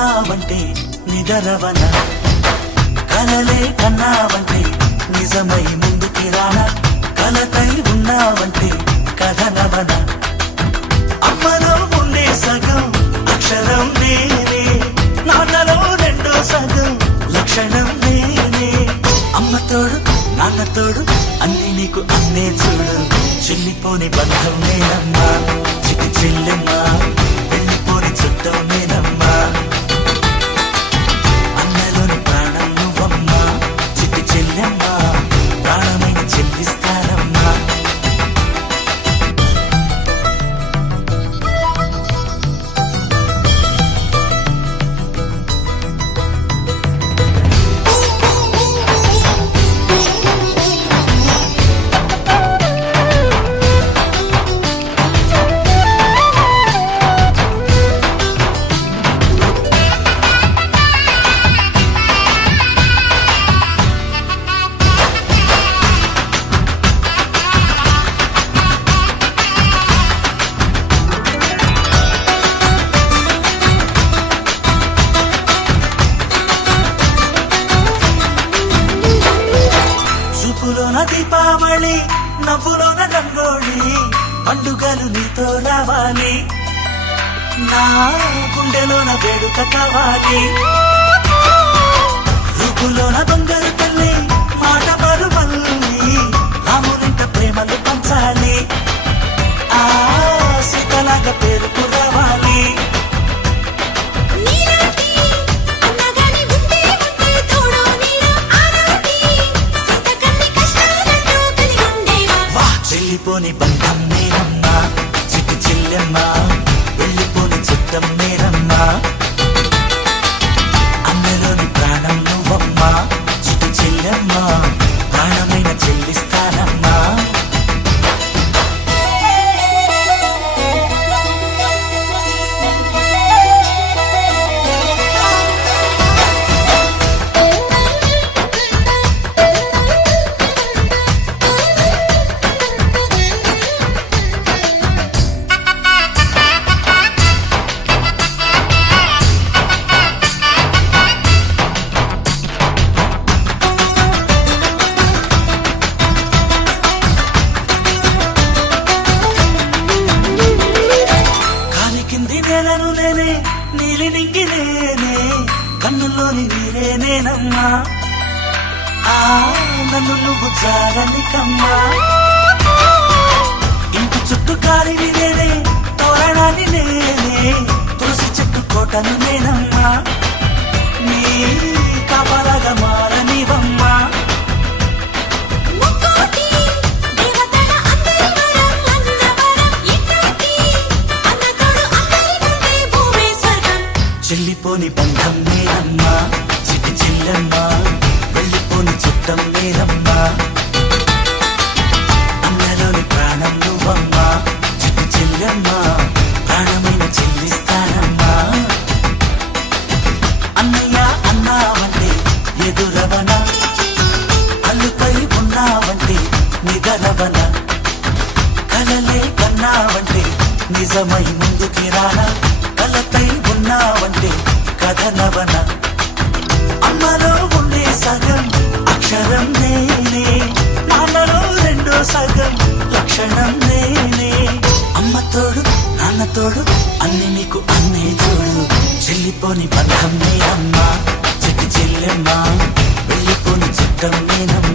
ఉన్నావంటే నిదరవన కలలే కన్నావంటే నిజమై ముందుకి రానా కలతై ఉన్నావంటే కథనవన అమ్మలో ఉండే సగం అక్షరం నేనే నాన్నలో రెండో సగం లక్షణం నేనే అమ్మతోడు నాన్నతోడు అన్ని నీకు అన్నే చూడు చెల్లిపోని బంధం నేనమ్మా చిట్టి చెల్లెమ్మా వెళ్ళిపోని చుట్టం నేనమ్మా అన్నలోని ప్రాణం నువ్వమ్మా చిట్టి చెల్లెమ్మా ప్రాణమైన చెల్లిస్తానమ్మా చూపులోన దీపావళి నవ్వులోన రంగోళి పండుగలు నీతో రావాలి నా గుండెలోన వేడుక కావాలి రూపులోన బంగారు తల్లి మాట పరుమల్లి రామునింట ప్రేమలు పంచాలి ఆ సీతలాగా పేరుకు రావాలి వెళ్ళిపోని బంధం నేనమ్మా చిట్టి చెల్లెమ్మా వెళ్ళిపోని చుట్టం నేనమ్మా అన్నలోని ప్రాణం నువ్వమ్మా చిట్టి చెల్లెమ్మా ప్రాణమైన చెల్లిస్తానమ్మా నేలను నేనే నీలి నింగి నేనే కన్నుల్లోని నీరే నేనమ్మా ఆ నన్ను నువ్వు చాలనికమ్మా ఇంటి చుట్టూ కాలిని నేనే తోరణాన్ని నేనే తులసి చెట్టు కోటను నేనమ్మా నీ కాపలాగా మారనివమ్మా చెల్లిపోని బంధం నేనమ్మా చిట్టి చెల్లెమ్మా వెళ్ళిపోని చుట్టం నేనమ్మా అన్నలోని ప్రాణం నువ్వమ్మా చిట్టి చెల్లెమ్మా ప్రాణమైన చెల్లిస్తానమ్మా అన్నయ్య అన్నావంటే ఎదురవన అల్లుపై ఉన్నావంటే నిదరవన కలలే కన్నావంటే నిజమై ముందుకి రానా కలతై ఉన్నావంటే కథనవన అమ్మలో ఉండే సగం అక్షరం నేనే నాన్నలో రెండో సగం లక్షణం నేనే అమ్మతోడు నాన్నతోడు అన్ని నీకు అన్నే చూడు చెల్లిపోని బంధం నేనమ్మా చిట్టి చెల్లెమ్మా వెళ్ళిపోని చుట్టం నేనమ్మా